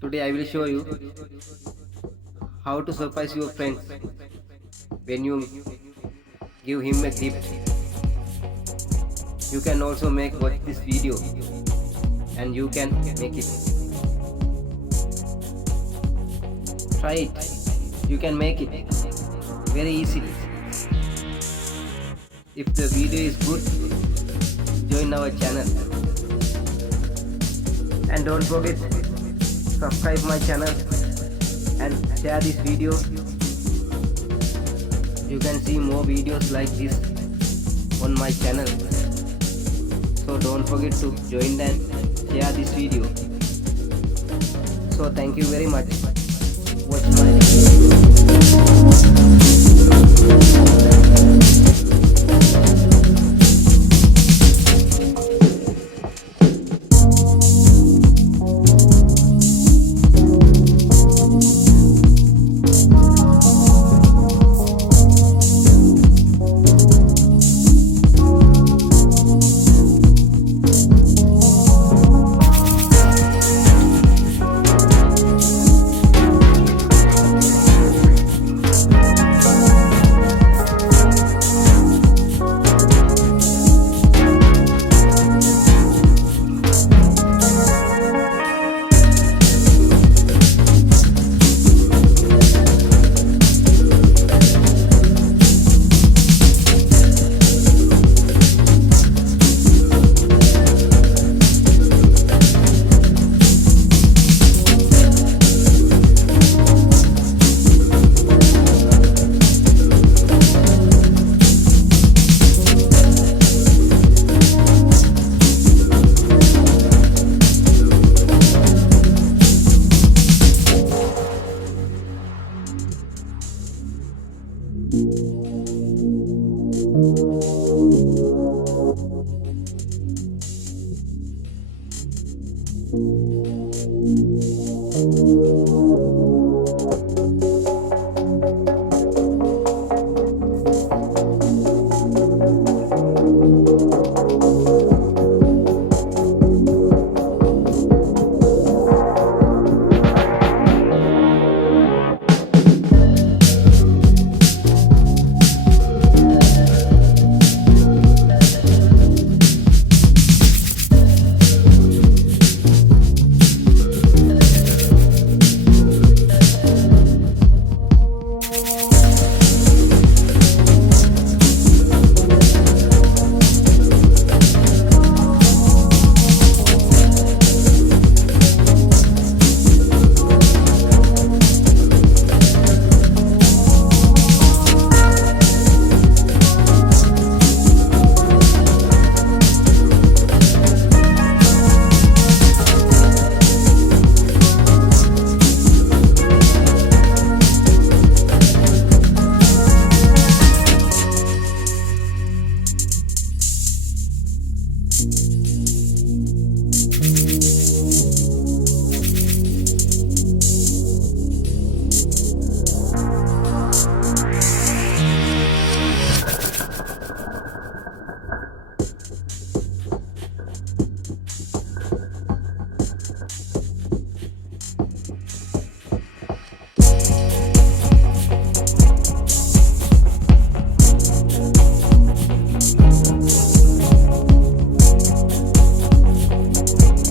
Today I will show you how to surprise your friends when you give him a gift. You can also watch this video and you can make it. Try it. You can make it very easily. If the video is good, join our channel. And don't forget, subscribe my channel and share this video. You can see more videos like this on my channel. So don't forget to join and share this video. So thank you very much. Watch my Thank you.